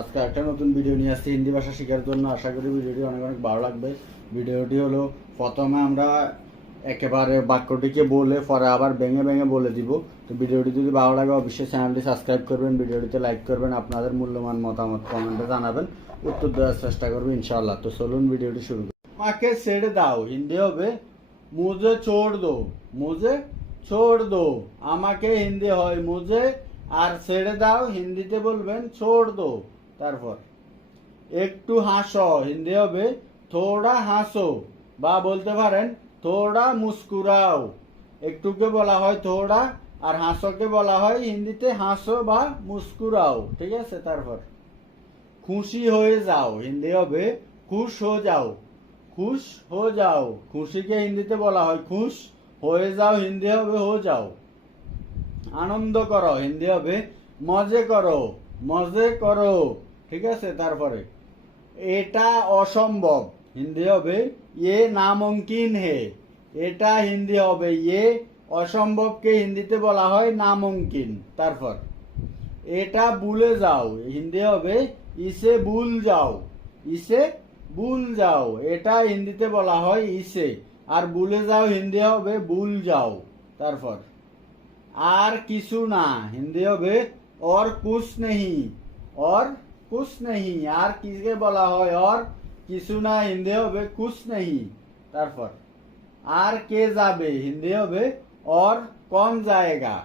আজকে একটা নতুন ভিডিও নিয়ে আসছি। হিন্দি ভাষা শেখার জন্য আশা করি ভিডিওটি অনেক অনেক ভালো লাগবে। ভিডিওটি হলো, প্রথমে আমরা একেবারে বাক্যটিকে বলে পরে আবার ভেঙে ভেঙে বলে দিব। তো ভিডিওটি যদি ভালো লাগে, অবশ্যই চ্যানেলটি সাবস্ক্রাইব করবেন ভিডিওটিতে লাইক করবেন, আপনাদের মূল্যবান মতামত কমেন্টে জানাবেন। উত্তর দেওয়ার চেষ্টা করব ইনশাআল্লাহ। তো চলুন ভিডিওটি শুরু করি। আমাকে ছেড়ে দাও, হিন্দি হবে মুজে ছোড় দো মুজে ছোড় দো, আমাকে হিন্দি হয় মুজে আর ছেড়ে দাও, হিন্দিতে বলবেন, ছোড় দো। তারপর, একটু হাসো, হিন্দি হবে, থোড়া হাসো, বা বলতে পারেন, থোড়া মুস্কুরাও। একটুকে বলা হয় থোড়া আর হাসোকে বলা হয় হিন্দিতে হাসো বা মুস্কুরাও ঠিক আছে? তারপর, খুশি হয়ে যাও হিন্দি হবে, খুশ হো যাও খুশ হো যাও খুশিকে হিন্দিতে বলা হয়, খুশ হয়ে যাও হিন্দি হবে হো যাও আনন্দ করো হিন্দি হবে, মজে করো মজে করো ঠিক আছে তারপরে এটা অসম্ভব হিন্দি হবে ইয়ে নামুমকিন হে এটা হিন্দি হবে ইয়ে অসম্ভবকে হিন্দিতে বলা হয় নামুমকিন তারপর এটা ভুলে যাও হিন্দি হবে ইসে ভুল যাও ইসে ভুল যাও এটা হিন্দিতে বলা হয় ইসে আর ভুলে যাও হিন্দি হবে ভুল যাও তারপর আর কিছু না হিন্দি হবে और कुछ नहीं और কুছ নেই আর কিসকে বলা হয় অর কিছু না হিন্দি হবে কুছ নেহি তারপর আর কে যাবে হিন্দি হবে অর কন জায়গা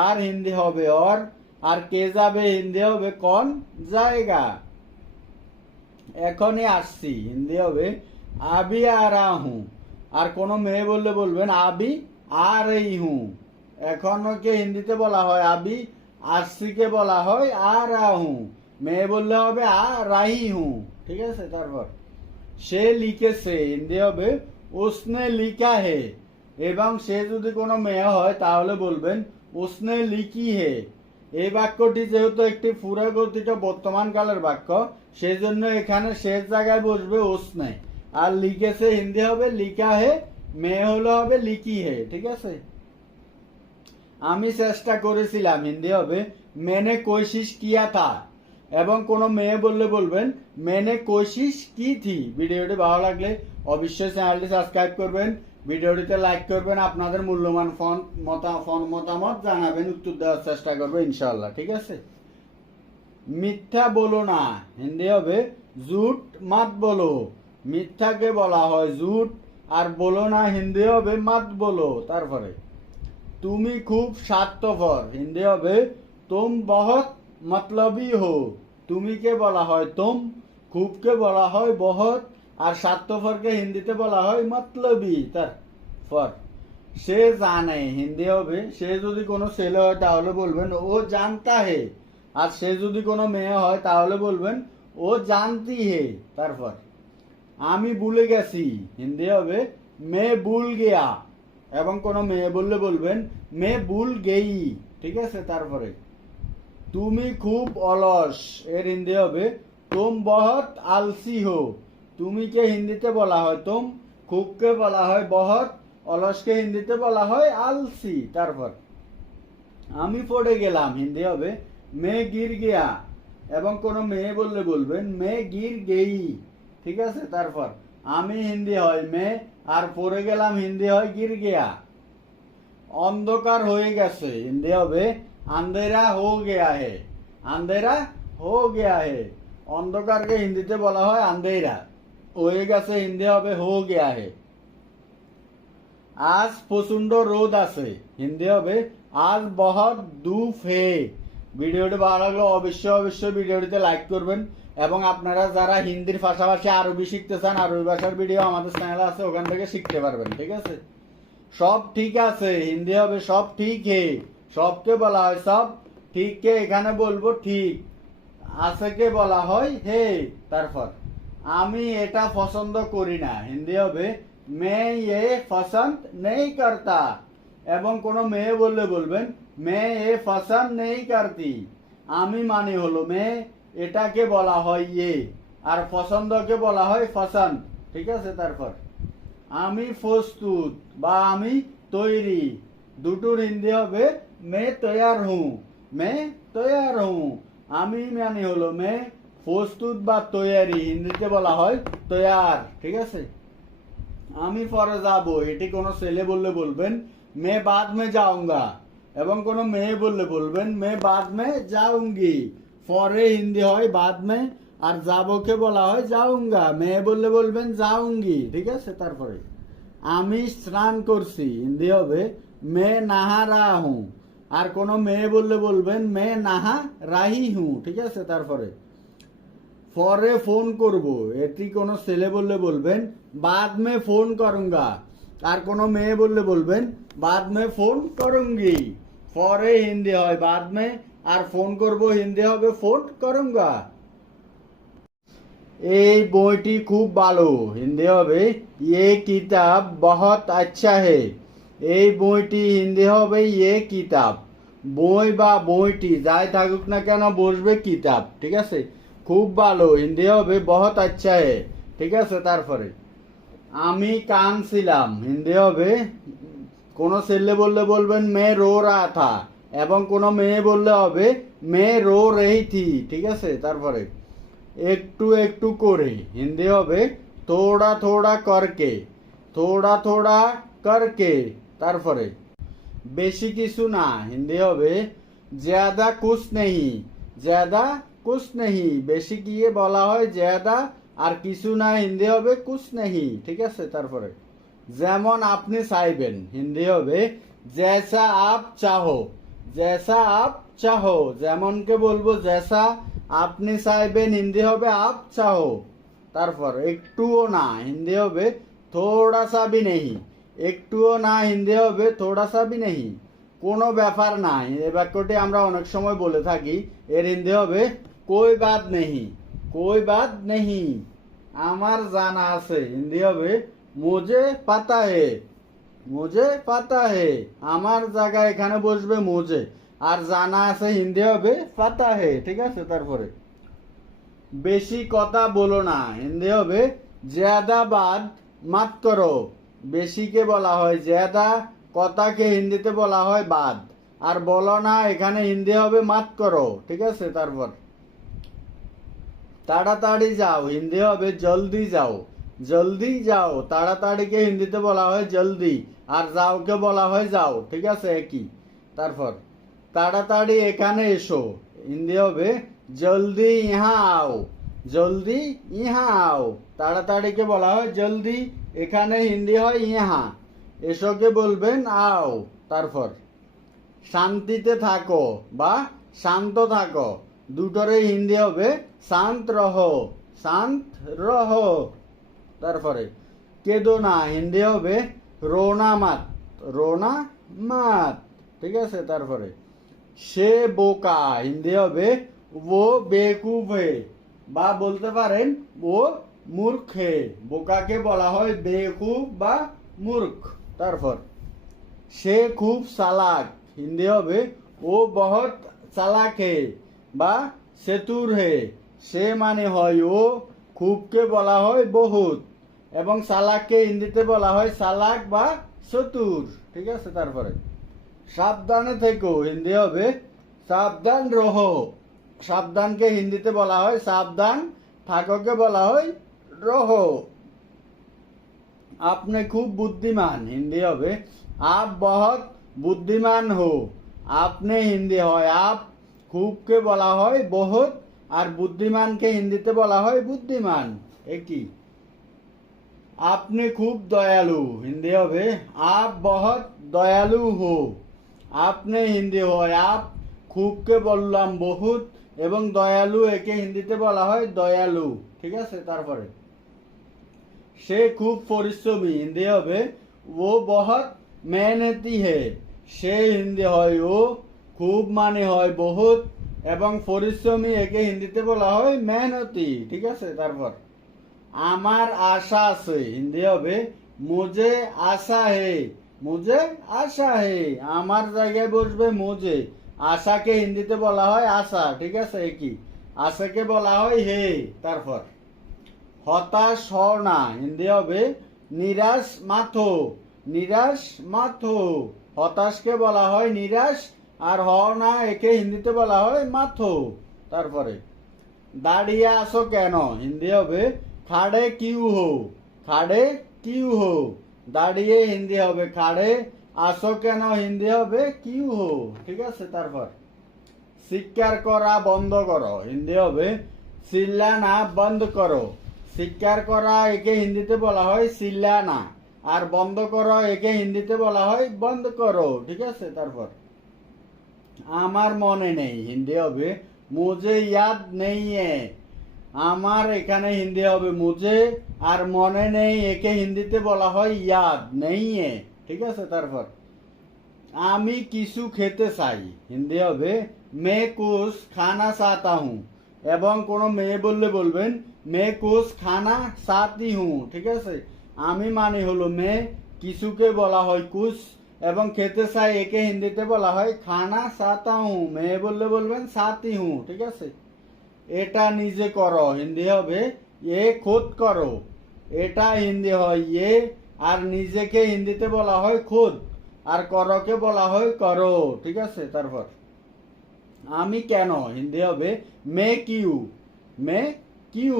আর হিন্দি হবে অর আর কে যাবে হিন্দি হবে কন জায়গা এখনই আসছি হিন্দি হবে আবি আর আহু আর কোনো মেয়ে বললে বলবেন আবি আর এই হুঁ এখনকে হিন্দিতে বলা হয় আবি আরসিকে বলা হয় আর আহু মেয়ে বললে হবে, আ, রাহি হু। ঠিক আছে, তারপর। সে লিখেছে, হিন্দি হবে, উসনে লিখা হে। এবং সে যদি কোনো মেয়ে হয়, তাহলে বলবেন, উসনে লিখি হে। এই বাক্যটি যেহেতু একটি পুরাগতিত বর্তমান কালের বাক্য সেই জন্য এখানে শেষ জায়গায় বসবে উসনে। আর লিখেছে, হিন্দি হবে, লিখা হে, মেয়ে হলো হবে, লিখি হে। ঠিক আছে? আমি চেষ্টা করেছিলাম, হিন্দি হবে, মেনে কোশিশ কিয়া থা? এবং কোনো মেয়ে বললে বলবেন, মেনে কোশিশ কি থি? ভিডিওটি ভালো লাগলে অবশ্যই চ্যানেলটি সাবস্ক্রাইব করবেন, ভিডিওটিতে লাইক করবেন, আপনাদের মূল্যবান ফোন, মতা, ফোন মতামত জানাবেন, উত্তর দেওয়ার চেষ্টা করব ইনশাল্লাহ ঠিক আছে? মিথ্যা বলো না, হিন্দি হবে জুট মাত বলো মিথ্যাকে বলা হয় জুট আর বলো না, হিন্দি হবে মাত বলো তারপরে। তুমি খুব স্বার্থপর, হিন্দি হবে তুম বহুত মতলবী হো তুমিকে বলা হয় তুম খুবকে বলা হয় বহুত আর স্বার্থপরকে হিন্দিতে বলা হয় মতলবী তার ফর সে জানে হিন্দি হবে সে যদি কোনো ছেলে হয় তাহলে বলবেন ও জানতা হে আর সে যদি কোনো মেয়ে হয় তাহলে বলবেন ও জানতি হে তারপর আমি ভুলে গেছি হিন্দি হবে মে ভুল গেয়া এবং কোনো মেয়ে বললে বলবেন মে ভুল গেই ঠিক আছে তারপরে তুমি খুব অলস। এর হিন্দি হবে, তুম বহুত আলসি হো। তুমিকে হিন্দিতে বলা হয়? তুম খুবকে বলা হয় বহুত, অলসকে হিন্দিতে বলা হয় আলসি। তারপর, আমি পড়ে গেলাম। হিন্দি হবে, মে গির গিয়া। এবং কোনো মেয়ে বললে বলবেন, মে গির গেই। ঠিক আছে? তারপর, আমি হিন্দি হয়, মে আর পড়ে গেলাম হিন্দি হয় গির গিয়া। অন্ধকার হয়ে গেছে। হিন্দি হবে আন্ধেরা হো গেয়া হে, আন্ধেরা হো গেয়া হে। অন্ধকারকে হিন্দিতে বলা হয় আন্ধেরা। হয়ে গেছে, হিন্দি হবে হো গেয়া হে। আজ প্রচণ্ড রোদ আছে, হিন্দি হবে আজ বহুত দুফ হে ভিডিওটি ভালো লাগলে অবশ্যই অবশ্যই ভিডিওটিতে লাইক করবেন এবং আপনারা যারা হিন্দির পাশাপাশি আরবি শিখতে চান, আরবি ভাষার ভিডিও আমাদের চ্যানেলে আছে, ওখান থেকে শিখতে পারবেন, ঠিক আছে? সব ঠিক আছে, হিন্দি হবে সব ঠিক হে। সবকে বলা হয়, সব ঠিককে এখানে বলব ঠিক। আছেকে বলা হয়, হে, তারপর। আমি এটা পছন্দ করি না। হিন্দি হবে, মে এ পছন্দ নেই করতা। এবং কোনো মেয়ে বললে বলবেন, মে এ পছন্দ নেই করতি। আমি মানে হলো মেয়ে এটাকে বলা হয় এ, আর পছন্দকে বলা হয় পছন্দ। ঠিক আছে, তারপর। আমি প্রস্তুত বা আমি তৈরি। দুটোর হিন্দি হবে মে তৈয়ার হুঁ মে তৈয়ার হুঁ আমি মানে হলো মে প্রস্তুত বা তৈয়ারি হিন্দিতে বলা হয় তৈয়ার ঠিক আছে? আমি পরে যাব, এটি কোনো ছেলে বললে বলবেন, মে বাদ মে যাওঙ্গা। এবং কোনো মেয়ে বললে বলবেন, মে বাদ মে যাউঙ্গি পরে হিন্দি হয়, বাদ মে আর যাবোকে বলা হয় যাউঙ্গা মেয়ে বললে বলবেন যাউঙ্গি ঠিক আছে? তারপরে, আমি স্নান করছি। হিন্দি হবে, মে নাহা রা হুঁ আর কোনো মেয়ে বললে বলবেন মে নাহা, রাহি হুঁ ঠিক আছে? তারপরে, পরে ফোন করব এটি কোনো ছেলে বললে বলবেন, বাদ মে ফোন করুঙ্গা আর কোনো মেয়ে বললে বলবেন, বাদ মে ফোন করুঙ্গি পরে হিন্দি হয় বাদ মে আর ফোন করব হিন্দি হবে, ফোন করুঙ্গা এই বইটি খুব ভালো, হিন্দি হবে ইয়ে কিতাব বহুত আচ্ছা হে এই বইটি হিন্দি হবে ইয়ে কিতাব। বই বা বইটি যাই থাকুক না কেন বসবে কিতাব, ঠিক আছে? খুব ভালো, হিন্দি হবে, বহুত আচ্ছা হে ঠিক আছে? তারপরে, আমি কানছিলাম, হিন্দি হবে, কোনো ছেলে বললে বলবেন, মে রো রা থা এবং কোনো মেয়ে বললে হবে, মে রো রেহি থি ঠিক আছে? তারপরে, একটু একটু করে, হিন্দি হবে, থোড়া থোড়া করকে থোড়া থোড়া করকে তারপরে, বেশি কিছু না, হিন্দি হবে, জ্যাদা কুছ নেই জ্যাদা কুছ নেই বেশি গিয়ে বলা হয় জ্যাদা, আর কিছু না, হিন্দি হবে কুছ নেই ঠিক আছে? তারপরে, যেমন আপনি চাইবেন, হিন্দি হবে, জেসা আপ চাহো, জেসা আপ চাহো, যেমনকে বলব জেসা, আপনি চাইবেন, হিন্দি হবে আপ চাহো তারপর, একটুও না, হিন্দি হবে, থোড়া সা ভি নেই একটুও না, হিন্দি হবে থোড়া সা ভি নেই। কোনো ব্যাপার না এ বাক্যটি আমরা অনেক সময় বলে থাকি এর হিন্দি হবে, কই বাদ নেই কই বাদ নেই আমার জানা আছে, হিন্দি হবে, মুজে পাতা হে, মুজে পাতা হে। আমার জায়গা এখানে বসবে, মুজে। আর জানা আছে, হিন্দি হবে, পাতা হে। ঠিক আছে, তারপরে। বেশি কথা বলো না, হিন্দি হবে জ্যাদা বাদ মাত করো। বেশিকে বলা হয় জ্যাদা কথাকে হিন্দিতে বলা হয় বাদ। আর বলো না, এখানে হিন্দি হবে মাত করো, ঠিক আছে? তারপর। তাড়াতাড়ি যাও, হিন্দি হবে জলদি যাও। জলদি যাও, তাড়াতাড়িকে হিন্দিতে বলা হয় জলদি, আর যাওকে বলা হয় যাও, ঠিক আছে? একই। তারপর, তাড়াতাড়ি এখানে এসো। হিন্দি হবে জলদি ইহা আও জলদি ইহা আও তাড়াতাড়িকে বলা হয় জলদি এখানে হিন্দি হয় ইহা। এসোকে বলবেন আও, তারপর। শান্তিতে থাকো বা শান্ত থাকো। দুটোরে হিন্দি হবে শান্ত রহ শান্ত রহ। তারপরে কেদো না হিন্দি হবে রোনা মাত রোনা মাত। ঠিক আছে, তারপরে। সে বোকা, হিন্দি হবে ও বেকুব, বা বলতে পারেন ও মূর্খ, বোকাকে বলা হয় বেকুব বা মূর্খ। তারপর সে খুব চালাক, হিন্দি হবে ও বহুত চালাক হে বা সেতুর হে সে মানে হয় ও, খুবকে বলা হয় বহুত এবং চালাককে হিন্দিতে বলা হয় চালাক বা চতুর ঠিক আছে, তারপরে, সাবধানে থেকো, হিন্দি হবে সাবধান রহ। সাবধানকে হিন্দিতে বলা হয় সাবধান, থাকোকে বলা হয় রহ আপনি খুব বুদ্ধিমান। হিন্দি হবে, আপ বহুত বুদ্ধিমান হো। আপনি হিন্দি হয়, আপ খুবকে বলা হয় বহুত আর বুদ্ধিমানকে হিন্দিতে বলা হয় বুদ্ধিমান। একই। আপনি খুব দয়ালু। হিন্দি হবে, আপ বহুত দয়ালু হো। আপনি হিন্দি হয়, আপ খুবকে বললাম বহুত এবং দয়ালু একে হিন্দিতে বলা হয় দয়ালু। ঠিক আছে? তারপরে। সে খুব পরিশ্রমী। হিন্দি হবে, ও বহুত মেহনতি হে। সে হিন্দি হয়, ও খুব মানে হয় বহুত এবং পরিশ্রমী একে হিন্দিতে বলা হয় মেহনতি। ঠিক আছে, তারপর। আমার আশা আছে। হিন্দি হবে মুজে আশা হে। মুজে আশা হে। আমার জায়গায় বসবে মুজে আশাকে হিন্দিতে বলা হয় আশা। ঠিক আছে একই আশাকে বলা হয় হে। তারপর। হতাশ হও না। হিন্দি হবে নিরাশ মাথো নিরাশ মাথো। হতাশকে বলা হয় নিরাশ আর হও না একে হিন্দিতে বলা হয় মাথো। তারপরে, দাঁড়িয়ে আসো কেন? হিন্দি হবে খাড়ে কিউ হো, খাড়ে কিউ হো। দাঁড়িয়ে হিন্দি হবে খাড়ে, আসো কেন? হিন্দি হবে কিউ হো। ঠিক আছে, তারপর স্বীকার করা বন্ধ করো। হিন্দি হবে চিল্লানা বন্ধ করো। স্বীকার করা একে হিন্দিতে বলা হয় চিল্লানা আর বন্ধ করো একে হিন্দিতে বলা হয় বন্ধ করো, ঠিক আছে? তারপর। আমার মনে নেই হিন্দি হবে, মুঝে ইয়াদ নেই আমার এখানে হিন্দি হবে মুঝে, আর মনে নেই একে হিন্দিতে বলা হয় ইয়াদ নেই ঠিক আছে? তারপর। আমি কিছু খেতে চাই, হিন্দি হবে, মে কুছ খানা চাতা হুঁ এবং কোনো মেয়ে বললে বলবেন, মে কুছ খানা চাতি হুঁ ঠিক আছে? আমি মানে হলো মে কিছুকে বলা হয় কুছ এবং খেতে চাই একে হিন্দিতে বলা হয় খানা চাতা হুঁ, মেয়ে বললে বলবেন সাতি হুঁ, ঠিক আছে? এটা নিজে করো, হিন্দি হবে এ খোদ করো, এটা হিন্দি হয় এ, আর নিজেকে হিন্দিতে বলা হয় খোদ, আর করকে বলা হয় করো, ঠিক আছে? তারপর আমি কেন? হিন্দি হবে মে কিউ। মে কিউ।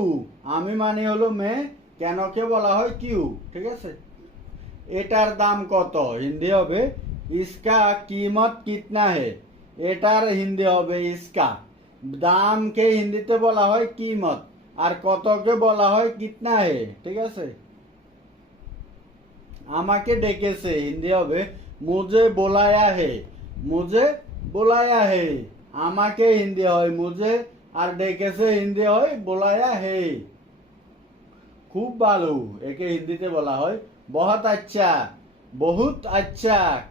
আমি মানে হলো মে কেনকে বলা হয় কিউ, ঠিক আছে? এটার দাম কত? হিন্দি হবে ইসকা কিমত কিতনা হে? এটার হিন্দি হবে ইসকা। দামকে হিন্দিতে বলা হয় কিমত, আর কতকে বলা হয় কিতনা হে? ঠিক আছে? আমাকে ডেকেছে, হিন্দি হবে মুজে বোলায়া হে মুজে বোলায়া হে। আমাকে হিন্দি হয়, মুঝে আর ডেকেছে হিন্দি হয়, বোলায়া হে। খুব ভালো একে হিন্দিতে বলা হয়। বহুত আচ্ছা বহুত আচ্ছা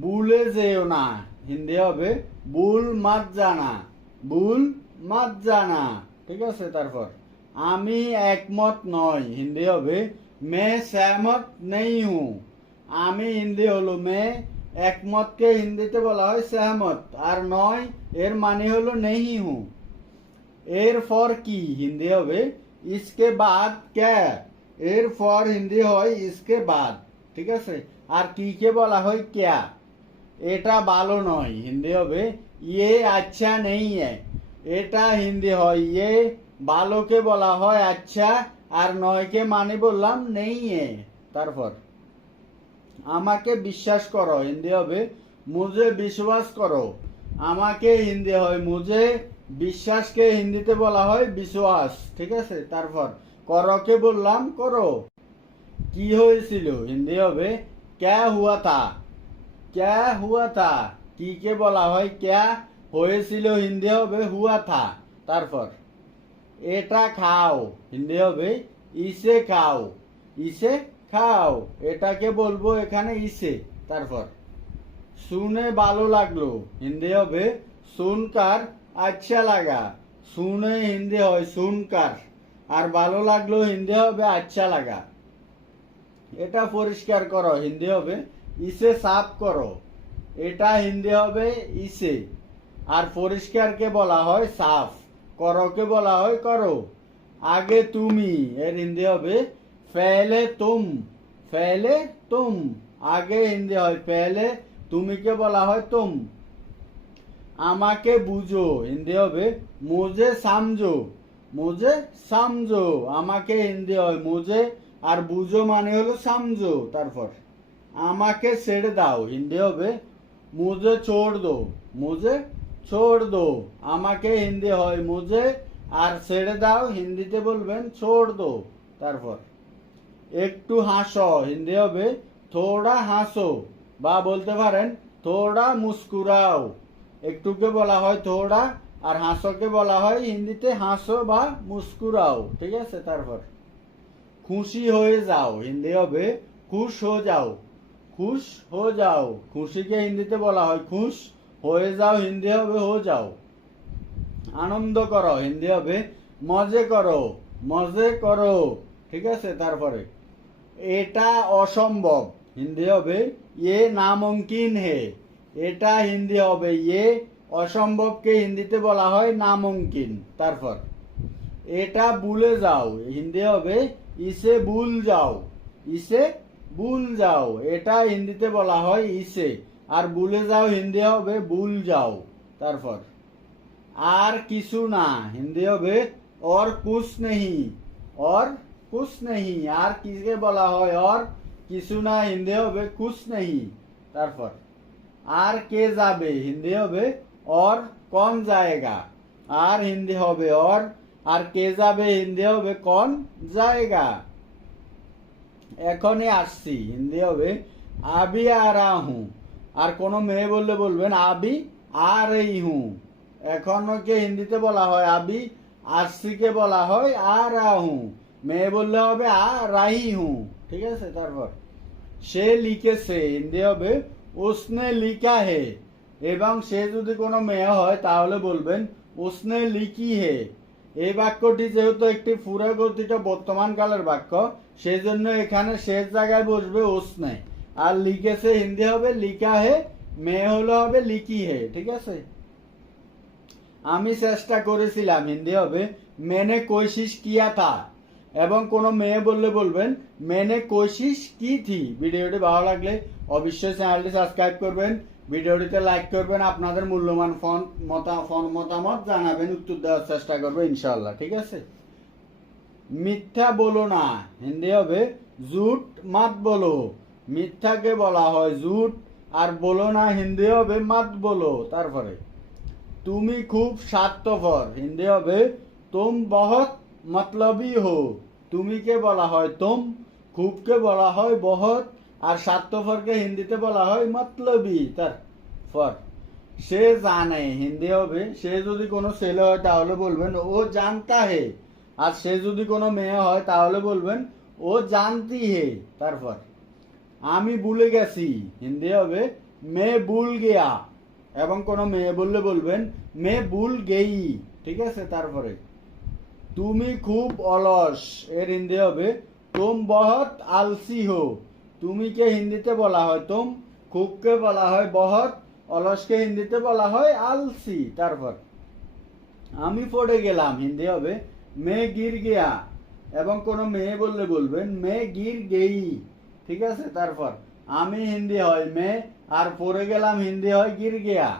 ভুলে যেও না। হিন্দি হবে, ভুল মাত জানা বুল মাত জানা। ঠিক আছে, তারপর। আমি একমত নই, হিন্দি হবে, মে সহমত নেই হু। আমি হিন্দি হলো মে একমতকে হিন্দিতে বলা হয় সহমত আর নয় এর মানে হলো নেই হু এরপর কি হিন্দি হবে ইসকে বাদ কে এরপর হিন্দি হয় ইসকে বাদ ঠিক আছে আর কি কে বলা হয় ক্যা এটা ভালো নয় হিন্দি হবে ইয়ে আচ্ছা নেই এটা হিন্দি হয় ইয়ে ভালোকে বলা হয় আচ্ছা আর নয়কে মানে বললাম নেই তারপর আমাকে বিশ্বাস করো, হিন্দি হবে, মুঝে বিশ্বাস করো। আমাকে হিন্দি হয়, মুঝে বিশ্বাসকে হিন্দিতে বলা হয়, বিশ্বাস। ঠিক আছে? তারপর, করকে বললাম, করো। কি হয়েছিল? হিন্দি হবে, ক্যা হুয়া তা ক্যা হুয়া থা? কি কে বলা হয়, ক্যা হয়েছিল? হিন্দি হবে, হুয়া থা। তারপর, এটা খাও। হিন্দি হবে, ইসে খাও। ইসে খাও, এটাকে বলব এখানে ইসে, তারপর। শুনে ভালো লাগল, হিন্দি হবে শুনকার আচ্ছা লাগা। শুনে হিন্দি হয় শুনকার আর ভালো লাগল, হিন্দি হবে আচ্ছা লাগা। এটা পরিষ্কার করো, হিন্দি হবে, ইসে সাফ করো। এটা হিন্দি হবে, ইসে। আর পরিষ্কারকে বলা হয়, সাফ। করকে বলা হয়, করো। আগে তুমি, এর হিন্দি হবে ফেলে তুম ফেলে তুম। আগে হিন্দি হয় ফেলে, তুমিকে বলা হয় তুম। আমাকে বুঝো, হিন্দি হবে মুঝে সামজো মুঝে সামজো আমাকে হিন্দি হয় মুঝে, আর বুঝো মানে হলো সামজো তারপর, আমাকে ছেড়ে দাও, হিন্দি হবে মুঝে ছোড় দো, মুঝে ছোড় দো। আমাকে হিন্দি হয় মুঝে, আর ছেড়ে দাও, হিন্দিতে বলবেন ছোড় দো। তারপর একটু হাসো, হিন্দি হবে, থোড়া হাসো বা বলতে পারেন, থোড়া মুস্কুরাও একটুকে বলা হয় থোড়া আর হাসোকে বলা হয় হিন্দিতে হাসো বা মুস্কুরাও, ঠিক আছে? তারপর, খুশি হয়ে যাও হিন্দি হবে, খুশ হয়ে যাও খুশ হয়ে যাও খুশিকে হিন্দিতে বলা হয়, খুশ হয়ে যাও হিন্দি হবে, হো যাও আনন্দ করো হিন্দি হবে, মজে করো মজে করো ঠিক আছে? তারপরে এটা অসম্ভব হিন্দি হবে ইয়ে নামঙ্কিন হে এটা হিন্দি হবে ইয়ে অসম্ভবকে হিন্দিতে বলা হয় নামঙ্কিন তারপর এটা ভুলে যাও হিন্দি হবে ইসে ভুল যাও ইসে ভুল যাও এটা হিন্দিতে বলা হয় ইসে আর ভুলে যাও হিন্দি হবে ভুল যাও তারপর আর কিছু না হিন্দি হবে और कुछ नहीं और কুশ নেই আর কিসকে বলা হয় অর কিছু না হিন্দি হবে কুশ নেই তারপর আর কে যাবে হিন্দি হবে অর কন জায়গা আর হিন্দি হবে অর আর কে যাবে হিন্দি হবে কন জায়গা এখনই আসছি হিন্দি হবে আবি আর আহু আর কোনো মেয়ে বললে বলবেন আবি আর এই হু এখনকে হিন্দিতে বলা হয় আবি আরসিকে বলা হয় আর আহু মেয়ে বললে হবে, আ, রাহি হুঁ। ঠিক আছে? তারপর, সে লিখেছে, হিন্দি হবে উসনে লিখা হে। এবং সে যদি কোনো মেয়ে হয়, তাহলে বলবেন উসনে লিখি হে। এই বাক্যটি যেহেতু একটি পুরাগতিত বর্তমান কালের বাক্য, সেজন্য এখানে শেষ জায়গায় বসবে উসনে আর লিখেছে, হিন্দি হবে, লিখা হে, মেয়ে হলে হবে, লিখি হে। ঠিক আছে? আমি চেষ্টা করেছিলাম, হিন্দি হবে, মেনে কোশিশ কিয়া থা? এবং কোনো মেয়ে বললে বলবেন, মেনে কোশিস কি থি? ভিডিওটি ভালো লাগলে অবশ্যই চ্যানেলটি সাবস্ক্রাইব করবেন, ভিডিওটিতে লাইক করবেন, আপনাদের মূল্যবান ফোন মতা, ফোন মতামত জানাবেন, উত্তর দেওয়ার চেষ্টা করব ইনশাল্লাহ ঠিক আছে? মিথ্যা বলো না, হিন্দি হবে জুট মাত বলো। মিথ্যাকে বলা হয় জুট আর বলো না, হিন্দি হবে, মাত বলো। তারপরে, তুমি খুব স্বার্থপর। হিন্দি হবে, তুম বহুত মতলবী হো। তুমি কে বলা হয় তুম, খুবকে বলা হয় বহুত, আর স্বার্থপরকে হিন্দিতে বলা হয় মতলবি, তার, ফর। সে জানে হিন্দি হবে, সে যদি কোনো ছেলে হয় তাহলে বলবেন, ও জানতা হে। আর সে যদি কোনো মেয়ে হয় তাহলে বলবেন, ও জানতি হে। তারপর আমি ভুলে গেছি, হিন্দি হবে, মে ভুল গিয়া। এবং কোনো মেয়ে বললে বলবেন, মে ভুল গেই ঠিক আছে তারপরে তুমি খুব অলস। এর হিন্দি হবে, তুম বহুত আলসি হো। তুমি কে হিন্দিতে বলা হয়? তুম খুবকে বলা হয় বহুত, অলসকে হিন্দিতে বলা হয় আলসি। তারপর, আমি পড়ে গেলাম। হিন্দি হবে, মে গির গিয়া। এবং কোনো মেয়ে বললে বলবেন, মে গির গেই। ঠিক আছে? তারপর, আমি হিন্দি হয় মে, আর পড়ে গেলাম হিন্দি হয় গির গিয়া।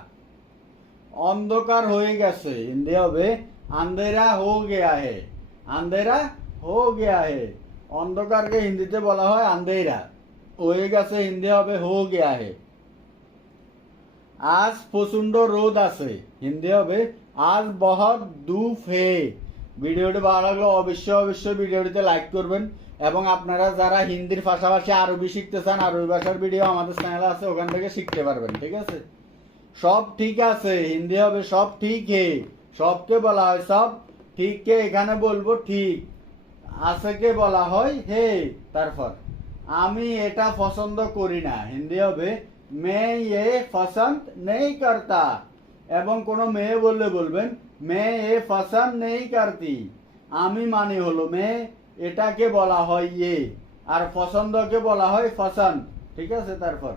অন্ধকার হয়ে গেছে। হিন্দি হবে আন্ধেরা হো গেয়া হে, আন্ধেরা হো গেয়া হে। অন্ধকারকে হিন্দিতে বলা হয় আন্ধেরা। হয়ে গেছে হিন্দি হবে হো গেয়া হে। আজ প্রচণ্ড রোদ আছে। হিন্দি হবে, আজ বহুত দুফ হে। ভিডিওটি ভালো লাগলে অবশ্যই অবশ্যই ভিডিওটিতে লাইক করবেন। এবং আপনারা যারা হিন্দির পাশাপাশি আরবি শিখতে চান আরবি ভাষার ভিডিও আমাদের চ্যানেল আছে, ওখান থেকে শিখতে পারবেন, ঠিক আছে? সব ঠিক আছে, হিন্দি হবে সব ঠিক হে। সবকে বলা হয়, সব ঠিককে এখানে বলব ঠিক। আছেকে বলা হয়, হে, তারপর। আমি এটা পছন্দ করি না। হিন্দি হবে মে এ পছন্দ নেই করতা। এবং কোনো মেয়ে বললে বলবেন মে এ পছন্দ নেই করতি। আমি মানে হলো মে এটাকে বলা হয় এ। আর পছন্দকে বলা হয়, পছন্দ। ঠিক আছে, তারপর।